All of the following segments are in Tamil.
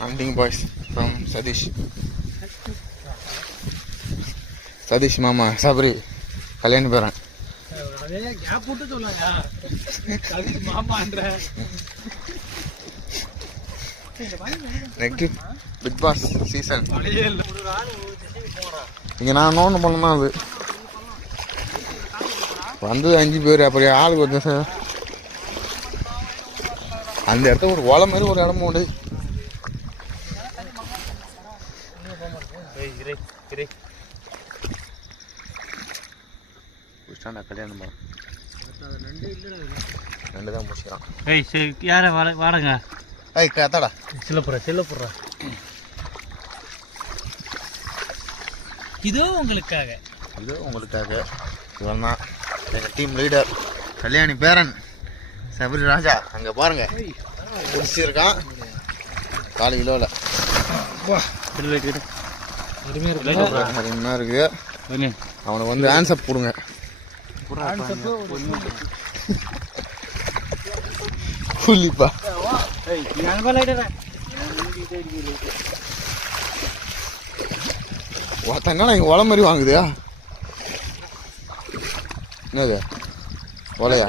hunting boys from சதீஷ் மாமா சபரி கல்யாணி பேரன். நெக்ஸ்ட் பிக் பாஸ் சீசன் இங்கே நான் ஒன்று பண்ணணும். அது வந்தது 5 பேர். அப்புறம் ஆளுக்கு வந்து சார் அந்த இடத்த ஒரு ஓலை மாதிரி ஒரு இடமும் உண்டு. கல்யாணம் 2 தான் முடிச்சுக்கிறான். யார வாடங்க கத்தாடா செல்லப்புறா இதோ உங்களுக்காக இவன் தான் எங்கள் டீம் லீடர் கல்யாணி பேரன் சபரி ராஜா. அங்கே பாருங்க குடிச்சிருக்கான் 4 கிலோவில் அருமையாக இருக்கு. அவனுக்கு வந்து ஆன்சர் போடுங்க. புள்ளிப்பா ஒருத்தங்க இங்கே ஒலை மாதிரி வாங்குதியா? என்னது ஒலையா?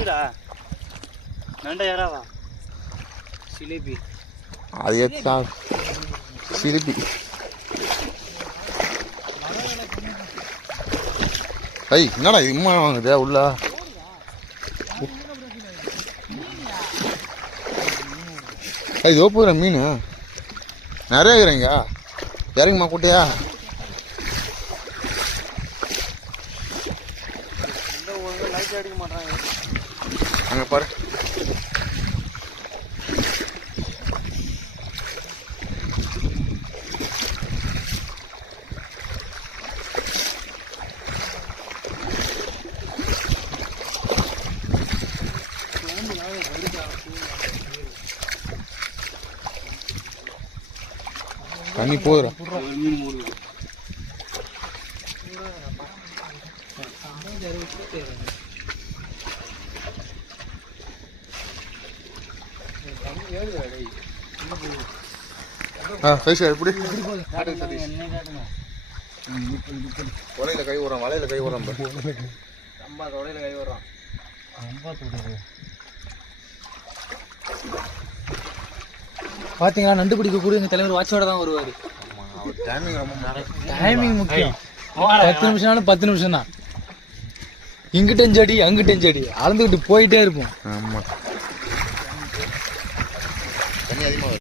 அது ஏற்றா சிலிப்பி. என்னடா இது இம்மா வாங்குதா உள்ள? இது ஓப்புற மீன் நிறைய இருக்கிறீங்க. இறங்குமா கூட்டியா? அங்கே பாரு தண்ணி போதுடா. எப்படி கொலையில கை விடுறான், வலையில கை விடுறான், தொடையில கை விடுறான். பாத்தீங்களா, நண்டு பிடிக்க கூட எங்க தலைவர் வாட்சோட தான் வருவாரு. டைமிங் முக்கியம். 10 நிமிஷம்னாலும் 10 நிமிஷம் தான். இங்கிட்டும் செடி அங்கிட்டும் செடி அளந்துக்கிட்டு போயிட்டே இருப்போம். ஆமா.